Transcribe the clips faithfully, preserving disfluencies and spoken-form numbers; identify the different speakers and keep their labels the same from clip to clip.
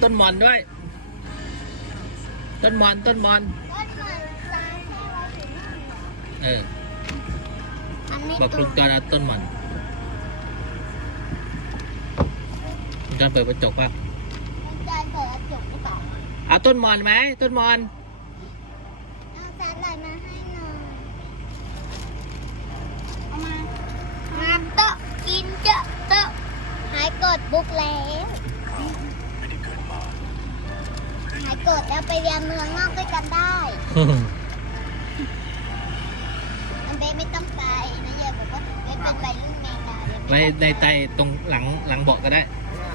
Speaker 1: ต้นมอนด้วยต้นมอนต้นมอนเออบอกลุงจอนเอาต้นมอนลุงจอนเปิดกระจกป่ะเอาต้นมอนไหมต้นมอน
Speaker 2: เอาสาหร่ายมาให้หน่อยเอามามาเตอะกินเจอะเตอะหายกดบุ๊กแล้วหายกดแล้วไปเรียนเมืองนอกด้วยกันได้มันเบ๊ไม่ต้องไปนะเยอะบอกว่าเบ๊เป็นไปรุ่นเมกา
Speaker 1: ไว้ในใต้ตรงหลังหลังเบาะก็ได้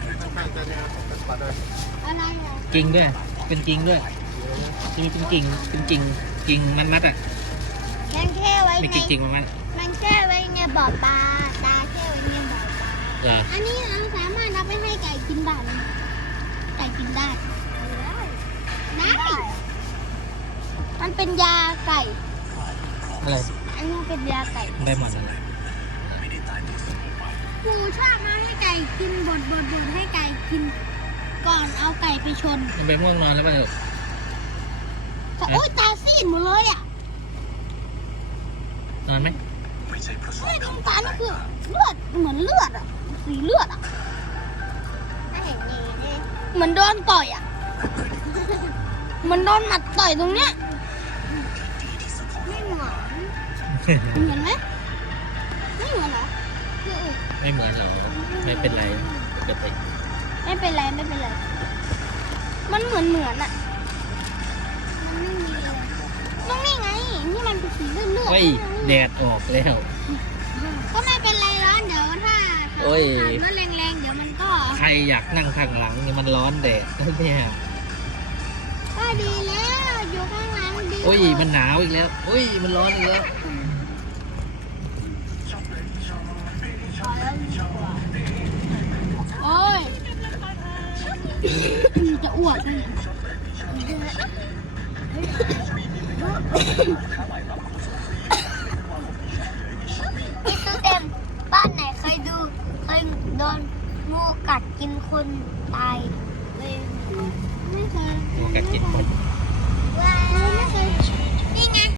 Speaker 2: อะไรอ่ะ
Speaker 1: กิ่งด้วยเป็นกิ่งด้วยจะมีเป็นกิ่งเป็นกิ่งกิ่งมันมัดอ่ะ
Speaker 2: มันแค่ไว้
Speaker 1: ไม่กิ่งกิ่งมันมัด
Speaker 2: มันแค่ไว้ไงบ่อปลาตาแค่ไว้ไงบ่อปลา
Speaker 1: เหรอ
Speaker 2: อันนี้เราสามารถเอาไปให้ไก่กินได้ไก่กินได้ได้มันเป็นยาไก่
Speaker 1: อะไร
Speaker 2: อันนี้เป็นยาไก่
Speaker 1: ได้หมดเลย
Speaker 2: ปูชอบมาให้ไก่กินบดบดบดให้ไก่กินก่อนเอาไก่ไปชน
Speaker 1: มันไปง่วงนอนแล้วป่ะเถอะ
Speaker 2: โอ๊ยตาซีดหมดเลยอ่ะ
Speaker 1: นอนไหม
Speaker 2: ไม่ตรงตานี่คือเลือดเหมือนเลือดอ่ะสีเลือดอ่ะเหมือนโดนต่อยอ่ะเหมือนโดนหมัดต่อยตรงเนี้ยไม่เหมือนเหมือนไหมไม่เหมือนเหรอ
Speaker 1: ไม่เหมือนหรอไม่เป็นไรปกติ
Speaker 2: ไม่เป็นไรไม่เป็นไรมันเหมือนเหมือนอ่ะมันไม่มีเลยต้องนี่ไงนี่มันเป็นสีเลือดเลือด
Speaker 1: เฮ้ยแดดออกแล้ว
Speaker 2: ก็ไม่เป็นไรร้อนเดี๋ยวถ้า
Speaker 1: โอ้ย
Speaker 2: ขับรถแรงๆเดี๋ยวมันก็
Speaker 1: ใครอยากนั่งข้างหลังนี่มันร้อนแดดเนี่ย
Speaker 2: ก็ดีแล้วอยู่ข้างหลังดี
Speaker 1: โอ้ยมันหนาวอีกแล้วโอ้ยมันร้อนอีกแล้ว
Speaker 2: โอ้ยจะอ้วกเลยพี่ตู้เต็มบ้านไหนเคยดูเคยโดนงูกัดกินคนตาย